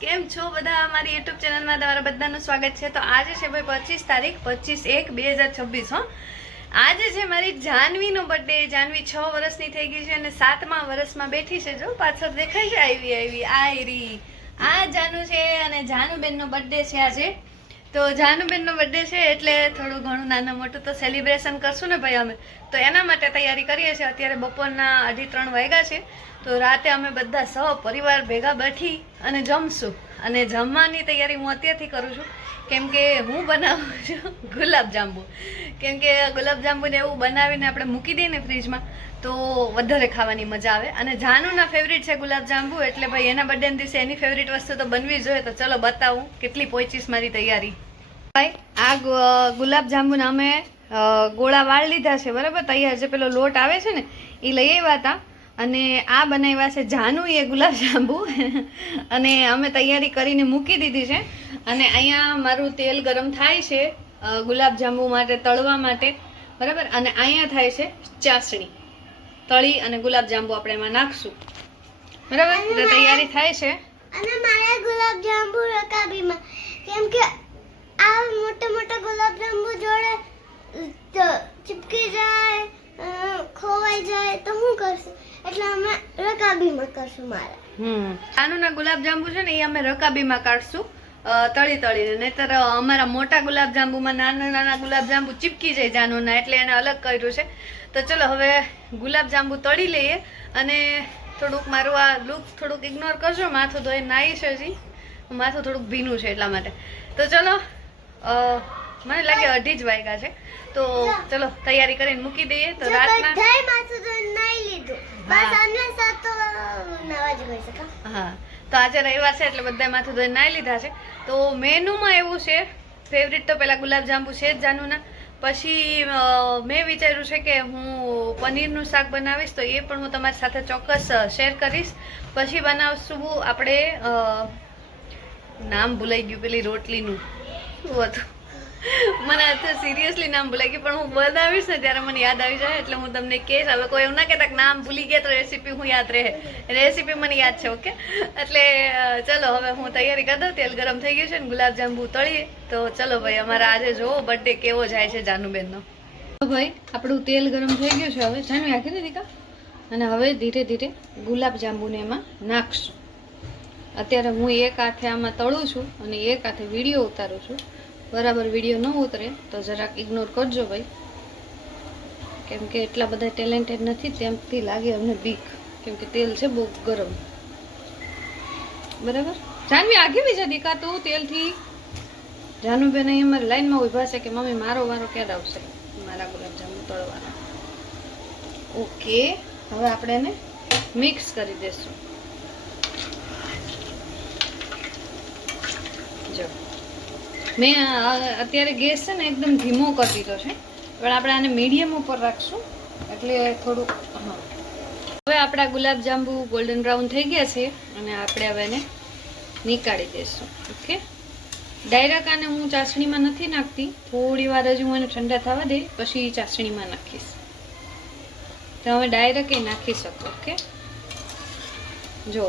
કેમ છો બધા મારી YouTube ચેનલમાં તમારા બધાનું સ્વાગત છે। તો આજે છે ભાઈ 25 તારીખ 25/1/2026 હો। આજે છે મારી જાનવીનો બર્થડે। જાનવી 6 વર્ષની થઈ ગઈ છે અને 7મા વર્ષમાં બેઠી છે। જો પાછળ દેખાય છે આવી આયરી આ જાનુ છે અને જાનુબેનનો બર્થડે છે આજે। તો જાનુબેનનો બર્થડે છે એટલે થોડું ઘણું નાનું મોટું તો સેલિબ્રેશન કરશું ને ભાઈ અમે। તો એના માટે તૈયારી કરીએ છીએ। અત્યારે બપોરના 2:30 વાગ્યા છે। તો રાતે અમે બધા સહપરિવાર ભેગા બેઠી અને જમશું। અને જમવાની તૈયારી હું અત્યારથી કરું છું કેમ કે હું બનાવું છું ગુલાબજાંબુ। કેમ કે ગુલાબજાંબુને એવું બનાવીને આપણે મૂકી દઈએ ને ફ્રીજમાં તો વધારે ખાવાની મજા આવે। અને જાનુના ફેવરિટ છે ગુલાબજાંબુ એટલે ભાઈ એના બર્થડેના દિવસે એની ફેવરિટ વસ્તુ તો બનવી જોઈએ। તો ચલો બતાવું કેટલી પહોંચીશ મારી તૈયારી। ભાઈ આ ગુલાબજાંબુના અમે ગોળા વાળ લીધા છે બરાબર। તૈયાર જે પેલો લોટ આવે છે ને એ લઈ આવ્યા હતા અને આ બનાવ્યા છે જાનુએ ગુલાબજાંબુ અને અમે તૈયારી કરીને મૂકી દીધી છે। અને અહીંયા મારું તેલ ગરમ થાય છે ગુલાબજાંબુ માટે તળવા માટે બરાબર। અને અહીંયા થાય છે ચાસણી તળી અને ગુલાબજાંબુ આપણે એમાં નાખશું બરાબર। એટલે તૈયારી થાય છે। અને મારા ગુલાબજાંબુ રકાબીમાં કેમ કે આ મોટા મોટા ગુલાબજાંબુ જોડે ચીપકી જાય ખોવાઈ જાય તો શું કરશું એટલે અમે રકાબીમાં કરશું મારે। જાનુના ગુલાબજાંબુ છે ને એ અમે રકાબીમાં કાઢશું તળી તળીને। નહીતર અમારા મોટા ગુલાબજાંબુમાં નાના નાના ગુલાબજાંબુ ચીપકી જાય જાનુના એટલે એને અલગ કર્યું છે। તો ચલો હવે ગુલાબજાંબુ તળી લઈએ। અને થોડુંક મારું આ લુક થોડુંક ઇગ્નોર કરજો। માથું ધોઈ નાહીશ હજી માથું થોડુંક ભીનું છે એટલા માટે। તો ચલો મને લાગે 2:30 વાગ્યા છે। તો ચલો તૈયારી કરીને મૂકી દઈએ। તો રાતના બધાય માથું ધોઈને નાઈ લીધું બસ અમને સાતો નવા જ હોય છે। હા તો આજે રવિવાર છે એટલે બધાય માથું ધોઈને નાઈ લીધા છે। તો મેનુમાં એવું છે ફેવરિટ તો પેલા ગુલાબજાંબુ છે જ જાનુના। પછી મેં વિચાર્યું છે કે હું પનીરનું શાક બનાવીશ તો એ પણ હું તમારી સાથે ચોક્કસ શેર કરીશ। પછી બનાવશું આપણે નામ ભૂલાઈ ગયું પેલી રોટલીનું શું હતું મને અત્યારે સિરિયસલી નામ ભૂલાઈ ગયું પણ હું બનાવીશ ને ત્યારે મને યાદ આવી જાય એટલે હું તમને કહીશ। હવે કોઈ એવું ના કહેતા કે નામ ભૂલી ગયા તો રેસીપી હું યાદ રહે। રેસીપી મને યાદ છે ઓકે। એટલે ચલો હવે હું તૈયારી કરી દઉં। તેલ ગરમ થઈ ગયું છે ને ગુલાબજાંબુ તળીએ। તો ચલો ભાઈ અમારા આજે જોવો બર્થડે કેવો જાય છે જાનુબેનનો। તો ભાઈ આપણું તેલ ગરમ થઈ ગયું છે। હવે જાનવી આખી દીધી કા અને હવે ધીરે ધીરે ગુલાબજાંબુને એમાં નાખશું। અત્યારે હું એક હાથે આમાં તળું છું અને એક હાથે વિડીયો ઉતારું છું। બરાબર વિડીયો ન ઉતરે તો જરાક ઇગ્નોર કરજો ભાઈ કેમ કે એટલા બધા ટેલેન્ટેડ નથી તેમથી લાગે અમને બીક કેમ કે તેલ છે બહુ ગરમ બરાબર। જાનવી આગે બીજા દેખાતું તેલથી જાનુબેન અહીં અમારી લાઈનમાં ઊભા છે કે મમ્મી મારો વારો ક્યારે આવશે મારા ગુલાબજાંબુ તળવાનો। ઓકે હવે આપણે એને મિક્સ કરી દઈશું। જો મેં અત્યારે ગેસ છે ને એકદમ ધીમો કરી દીધો છે પણ આપણે આને મીડિયમ ઉપર રાખશું એટલે થોડુંક હા હવે આપણા ગુલાબજાંબુ ગોલ્ડન બ્રાઉન થઈ ગયા છે અને આપણે હવે એને નીકાળી દઈશું ઓકે। ડાયરેક્ટ આને હું ચાસણીમાં નથી નાખતી થોડી વાર હજી હું એને ઠંડા થવા દે પછી ચાસણીમાં નાખીશ। તો હવે ડાયરેક્ટ એ નાખી શકો ઓકે। જો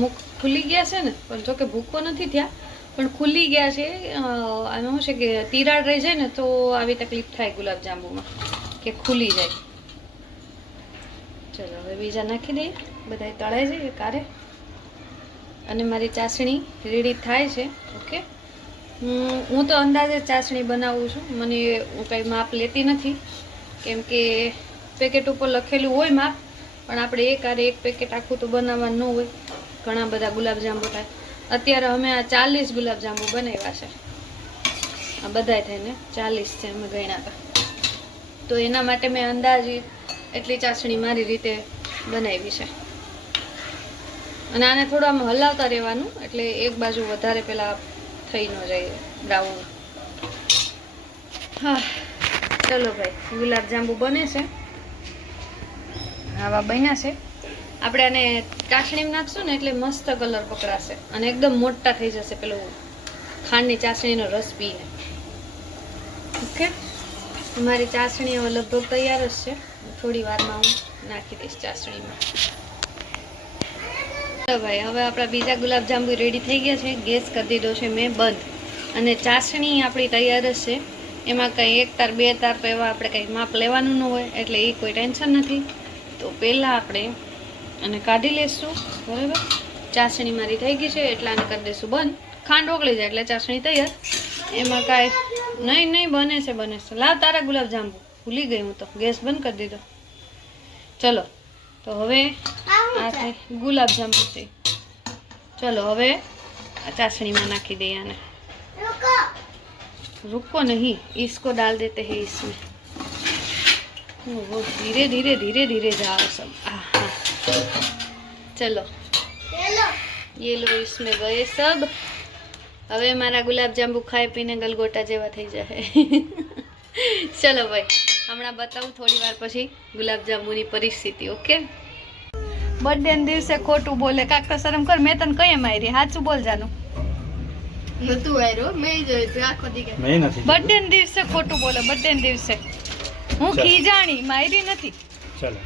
મુખ ખુલી ગયા છે ને પણ જો કે ભૂકો નથી થયા પણ ખુલી ગયા છે। આમાં શું છે કે તિરાડ રહી જાય ને તો આવી તકલીફ થાય ગુલાબજાંબુમાં કે ખુલી જાય। ચલો હવે બીજા નાખી દઈએ બધા તળાઈ જાય કારે અને મારી ચાસણી રેડી થાય છે ઓકે। હું તો અંદાજે ચાસણી બનાવું છું મને હું કંઈ માપ લેતી નથી કેમ કે પેકેટ ઉપર લખેલું હોય માપ પણ આપણે એક પેકેટ આખું તો બનાવવાનું ન હોય ઘણા બધા ગુલાબજાંબુ થાય। અત્યારે અમે આ 40 ગુલાબજાંબુ બનાવ્યા છે આ બધાય થઈને 40 છે અમે ગણ્યા હતા। તો એના માટે મેં અંદાજે એટલી ચાસણી મારી રીતે બનાવી છે। અને આને થોડું આમ હલાવતા રહેવાનું એટલે એક બાજુ વધારે પેલા થઈ ન જાય બ્રાઉન। હા ચલો ભાઈ ગુલાબજાંબુ બને છે આવા બન્યા છે। આપણે આને ચાસણીમાં નાખશું ને એટલે મસ્ત કલર પકડાશે અને એકદમ મોટા થઈ જશે પેલું ખાંડની ચાસણીનો રસ પીને ઓકે। મારી ચાસણી હવે લગભગ તૈયાર જ છે થોડી વારમાં હું નાખી દઈશ ચાસણીમાં। ભાઈ હવે આપણા બીજા ગુલાબજાંબુ રેડી થઈ ગયા છે. ગેસ કરી દીધો છે મેં બંધ. અને ચાસણી આપણી તૈયાર જ છે. એમાં કંઈ 1 તાર 2 તાર તો એવા આપણે કંઈ માપ લેવાનું ન હોય એટલે એ કોઈ ટેન્શન નથી. તો પહેલાં આપણે અને કાઢી લઈશું. બરાબર, ચાસણી મારી થઈ ગઈ છે એટલે આને કરી દઈશું બંધ. ખાંડ ઓગળી જાય એટલે ચાસણી તૈયાર. એમાં કાંઈ નહીં બને છે. લાવ તારા ગુલાબજાંબુ, ભૂલી ગઈ હું તો, ગેસ બંધ કરી દીધો. ચલો તો હવે આ થઈ ગુલાબજાંબુ છે. ચલો હવે આ ચાસણીમાં નાખી દઈએ આને. रुको नहीं, इसको डाल देते हैं इसमें. वो धीरे धीरे धीरे धीरे जाओ सब. हाँ चलो ये लो, इसमें गए सब. હવે મારા ગુલાબજાંબુ ખાઈ પીને ગલગોટા જેવા થઈ જાય. ચલો ભાઈ, હમણાં બતાવું થોડી વાર પછી ગુલાબજાંબુની પરિસ્થિતિ. ઓકે, બર્થડે ના દિવસે ખોટું બોલે કાક તો શરમ કર. મેં તને કઈ મારી, સાચું બોલ જાનું. નતું આવ્યો, મેં જોયું આખો દીકે. મેં નથી. બર્થડે ના દિવસે ખોટું બોલે. બર્થડે ના દિવસે હું ખીજાણી, મારી નથી. ચલો,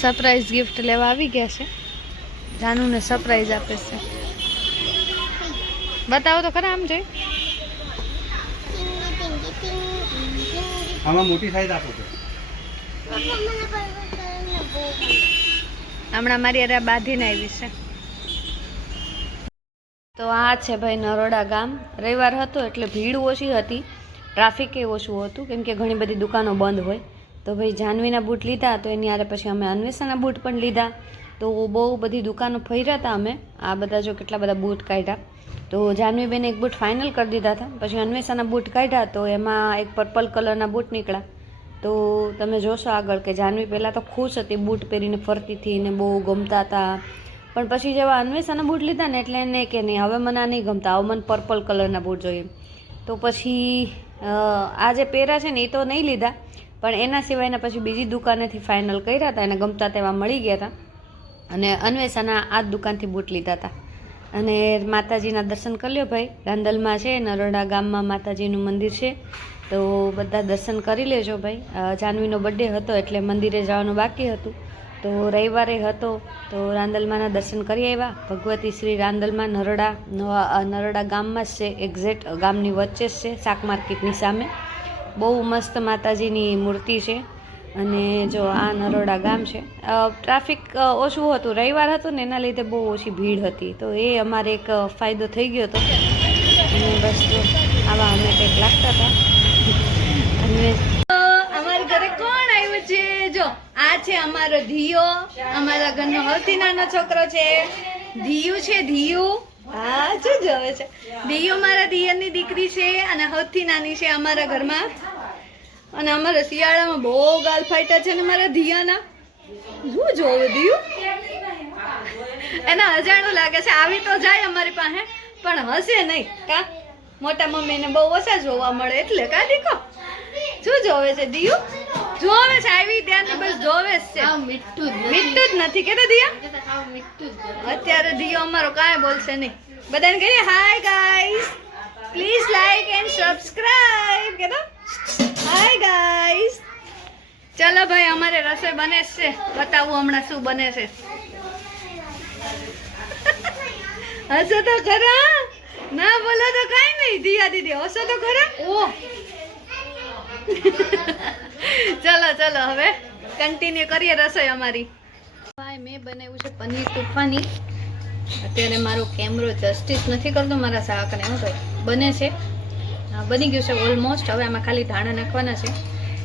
સરપ્રાઈઝ ગિફ્ટ લેવા આવી ગયા છે. જાનુને સરપ્રાઈઝ આપે છે. બતાવો તો ખરા આમ જોઈ. આમાં મોટી સાઈઝ આપો છો. હમણાં મારી અરે બાંધીને આવી છે. તો આ છે ભાઈ નરોડા ગામ. રવિવાર હતો એટલે ભીડ ઓછી હતી, ટ્રાફિકે ઓછું હતું, કેમ કે ઘણી બધી દુકાનો બંધ હોય. તો ભાઈ જાનવીના બૂટ લીધા, તો એની આરે પછી અમે અન્વેષાના બૂટ પણ લીધા. તો બહુ બધી દુકાનો ફર્યા હતા અમે. આ બધા જો કેટલા બધા બૂટ કાઢ્યા. તો જાનવીબેને એક બૂટ ફાઇનલ કરી દીધા હતા. પછી અન્વેષાના બૂટ કાઢ્યા તો એમાં એક પર્પલ કલરના બૂટ નીકળ્યા. તો તમે જોશો આગળ કે જાનવી પહેલાં તો ખુશ હતી, બૂટ પહેરીને ફરતી હતી ને બહુ ગમતા હતા. પણ પછી જેવા અન્વેષાના બૂટ લીધા ને એટલે એને કે નહીં, હવે મને આ નહીં ગમતા, હવે મને પર્પલ કલરના બૂટ જોઈએ. તો પછી આ જે પહેર્યા છે ને એ તો નહીં લીધા, પણ એના સિવાયના પછી બીજી દુકાનેથી ફાઇનલ કર્યા હતા. એને ગમતા તેવા મળી ગયા હતા. અને અન્વેષાના આ જ દુકાનથી બૂટ લીધા હતા. અને માતાજીના દર્શન કરી લ્યો ભાઈ. રાંદલમાં છે, નરોડા ગામમાં માતાજીનું મંદિર છે. તો બધા દર્શન કરી લેજો ભાઈ. જાનવીનો બર્થડે હતો એટલે મંદિરે જવાનું બાકી હતું. તો રવિવારે હતો તો રાંદલમાના દર્શન કરી આવ્યા. ભગવતી શ્રી રાંદલમાં નરોડા ગામમાં જ છે, એક્ઝેક્ટ ગામની વચ્ચે જ છે, શાક માર્કેટની સામે. બહુ મસ્ત માતાજીની મૂર્તિ છે. અને જો આ નરોડા ગામ છે. ટ્રાફિક ઓછું હતું, રવિવાર હતું ને એના લીધે બહુ ઓછી ભીડ હતી. તો એ અમારે એક ફાયદો થઈ ગયો હતો. અને બસ તો આવા અમે કંઈક લાગતા હતા. અને અમારા ઘરે કોણ આવ્યું છે? જો આ છે અમારો ધીયો, અમારા ઘરનો સૌથી નાનો છોકરો છે. ધીયું છે, ધીયું. હા, શું જોવે છે? ધીયું મારા દિયરની દીકરી છે અને સૌથી નાની છે અમારા ઘરમાં. અને અમારા શિયાળામાં બહુ ગાલ ફાટ્યા છે ને મારા ધીયાના. શું જોવે ધીયું? એના અજાણું લાગે છે. આવી તો જાય અમારી પાસે પણ હશે નહીં. કા મોટા મમ્મીને બહુ ઓછા જોવા મળે એટલે. કા દીકો શું જોવે છે દિયું? જોવે છે, આવી ત્યાં બસ જોવે છે. મીઠું જ નથી કે દિયા? અત્યારે દિયો અમારો કાંઈ બોલશે નહીં. બધાને કહીએ hi guys, please like and subscribe. કે તો હાય ગાઈસ. ચલો ભાઈ, અમારે રસોઈ બને છે. બતાવું હમણાં શું બને છે. હસો તો ખરા, ના બોલો તો કાંઈ નહીં. દિયા દીદી હસો તો ખરા. ઓહ ચલો ચલો હવે કન્ટિન્યુ કરીએ રસોઈ અમારી. ભાઈ મેં બનાવ્યું છે પનીર તૂફાની. અત્યારે મારો કેમેરો જસ્ટિસ નથી કરતો મારા શાકને. હું ભાઈ બને છે, બની ગયું છે ઓલમોસ્ટ. હવે આમાં ખાલી ધાણા નાખવાના છે.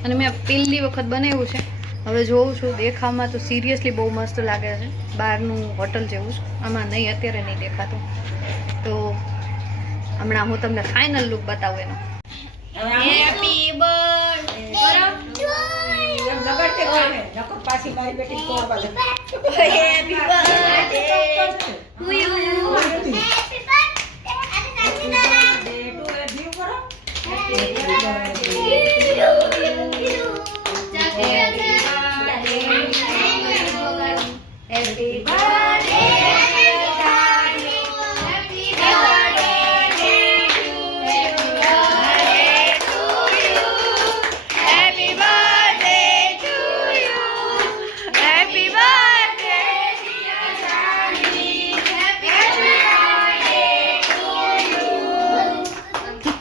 અને મેં પહેલી વખત બનાવ્યું છે. હવે જોઉં છું, દેખાવમાં તો સિરિયસલી બહુ મસ્ત લાગે છે, બહારનું હોટલ જેવું છે. આમાં નહીં, અત્યારે નહીં દેખાતું. તો હમણાં હું તમને ફાઇનલ લુક બતાવું એનો. હેપી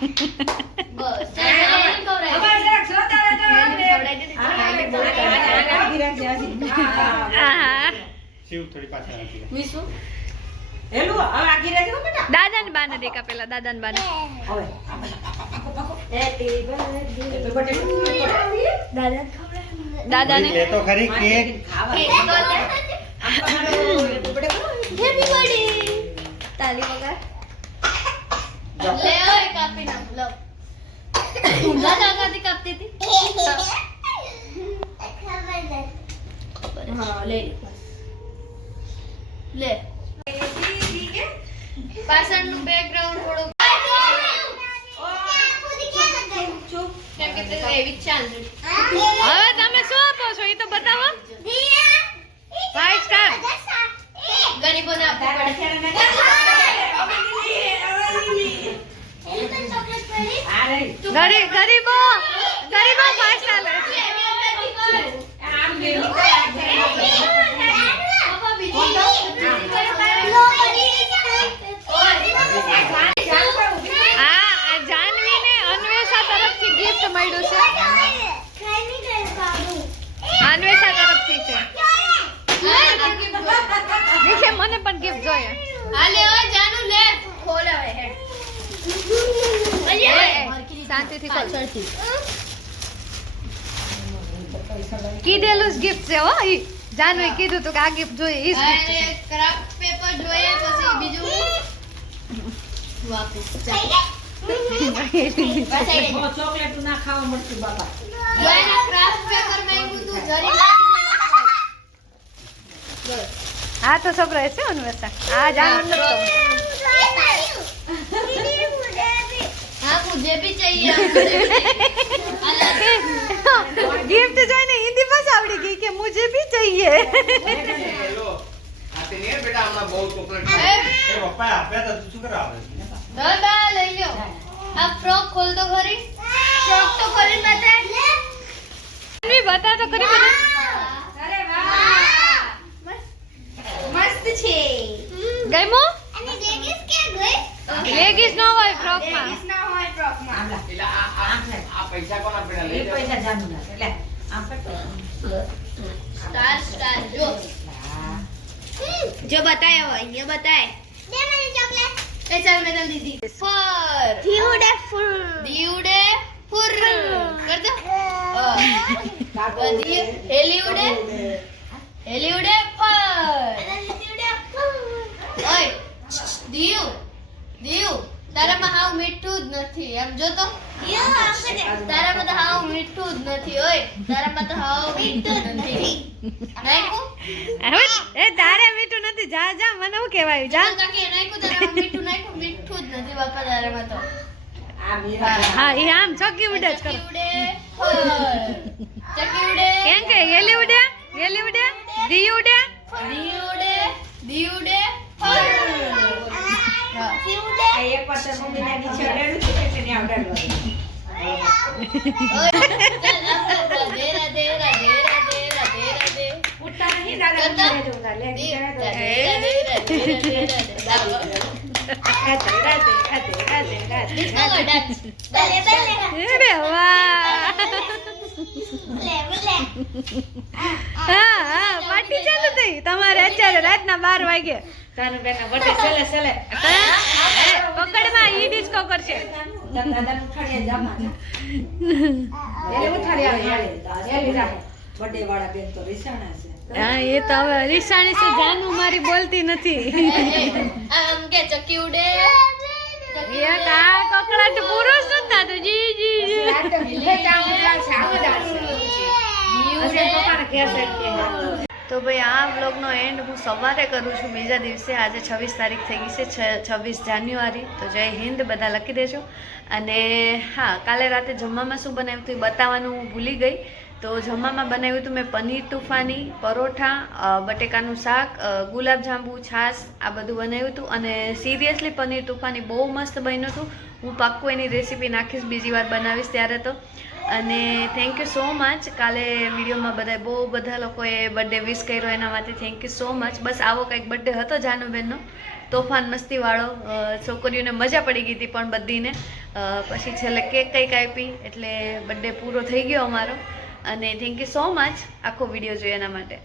બસ હા શિવ થોડી પાછળ રાખી દે. વિશુ હેલો હવે આગી રહેજો બેટા દાદા ને બાને દેખા પેલા દાદા ને બાને હવે હેપી બર્થડે દાદા ને લે તો ખરી કેક. હેપી બર્થડે તાલી વગર લે ઓય કાપી નાખ લો દાદા કાથી કાપતી હતી હા લે લે પાછળનું બેકગ્રાઉન્ડ થોડું કેમ કે તે એવી ચાલ હવે તમે શું આપો છો એ તો બતાવો 5 સ્ટાર ગરીબોને આપવું પડે ગરીબો 5 સ્ટાર લે આ જાનવીને અન્વેષા તરફથી ગિફ્ટ મળ્યું છે અન્વેષા તરફથી છે નીચે મને પણ ગિફ્ટ જોઈએ હાલે ઓય જાનુ લે ખોલ હવે હે શાંતિથી ખોલ કીધેલું ગિફ્ટ છે હો ઈ જાનવી કીધું તું કે આ ગિફ્ટ જોઈએ ઈ ગિફ્ટ છે ક્રાફ્ટ પેપર જોઈએ પછી બીજું વાપસ ચોકલેટ ના ખાવા મળતું બાપા જોઈને ક્રાફ્ટ પેપર માંગ્યું તું જરી હા તો છોકરો છે અન્વેષા આ જાનુ हाँ मुझे भी चाहिए गिफ्ट જોઈને હિન્દી ભાષા આવડી ગઈ કે મુझे भी चाहिए હેલો આ તે ને બેટા હમણાં બહુ ચોકલેટ ખાય. એ પપ્પા આપ્યા તો તું શું કરાવે? દાદા લઈ લો આ ફ્રોક ખોલ દો ખરી ફ્રોક તો ખોલી બતા અન્વી બતા તો ખરી બતા અરે વાહ મસ્ત છે ગઈમો અને લેગીસ કે ગઈ લેગીસ ન હોય ફ્રોક માં એટલે આ પૈસા કોના પેડા લઈ એ જાઓ? પૈસા જાનું ના એટલે આમ કરતો સ્ટાર સ્ટાર જો બતાય હોય ये बताए દે મને ચોકલેટ ए चल मैं तल दीदी फर બ્યુટીફુલ दिउडे फुर कर दो हेलिउडे हेलिउडे फर ओए दियु दियु તારામાં હાવ મીઠું જ નથી એમ જો તો તારામાં તો હાવ મીઠું જ નથી ઓય તારામાં તો હાવ મીઠું જ નથી નાઈકુ હવે એ તારે મીઠું નથી જા જા મને હું કહેવાય જા કાકી નાઈકુ તારામાં મીઠું નાઈકુ મીઠું જ નથી બાપા તારામાં તો આ મીરા હા એ આમ ચોકી ઉડે જ કરો ચકી ઉડે કેમ કે એલી ઉડે દી ઉડે આ એક વાર તો મમ્મીને નીચે રેડું છે એટલે ને આવડાડવાનું ઉઠતા નહીં દાદા મને જોતા લે અરે વાહ હા હા પાર્ટી ચાલુ થઈ તમારે અત્યારે રાતના 12 વાગે તાનું બેના બટે ચલે ચલે પકડમાં ઈ ડિસ્કો કરશે દાદા ઉઠાડ્યા જામા એને ઉઠાડી આવે એલી રાખો બડે વાળા બેન તો રીસાણા છે હા એ તો હવે રીસાણી છે જાનુ મારી બોલતી નથી આમ કે ચકી ઉડે એક આ કકડાટ પૂરો જ નથી થતો જી જી જી તો ભાઈ આ વ્લોગનો એન્ડ હું સવારે કરું છું બીજા દિવસે આજે 26 તારીખ થઈ ગઈ છે 26 જાન્યુઆરી તો જય હિન્દ બધા લખી દેજો અને હા કાલે રાતે જમવામાં શું બનાવ્યું હતું એ બતાવવાનું હું ભૂલી ગઈ તો જમવામાં બનાવ્યું હતું મેં પનીર તુફાની પરોઠા બટેકાનું શાક ગુલાબજાંબુ છાશ આ બધું બનાવ્યું હતું અને સિરિયસલી પનીર તુફાની બહુ મસ્ત બન્યું હતું હું પાક્કું એની રેસીપી નાખીશ, બીજી વાર બનાવીશ ત્યારે તો. અને થેન્ક યુ સો મચ. કાલે વિડીયોમાં બહુ બધા લોકોએ બર્થડે વિશ કર્યો, એના માટે થેન્ક યુ સો મચ. બસ આવો કંઈક બર્થડે હતો જાનુબેનનો, તોફાન મસ્તીવાળો. છોકરીઓને મજા પડી ગઈ હતી પણ બધીને. પછી છેલ્લે કેક કંઈક આપી એટલે બર્થડે પૂરો થઈ ગયો અમારો. અને થેન્ક યુ સો મચ આખો વિડીયો જોયો એના માટે.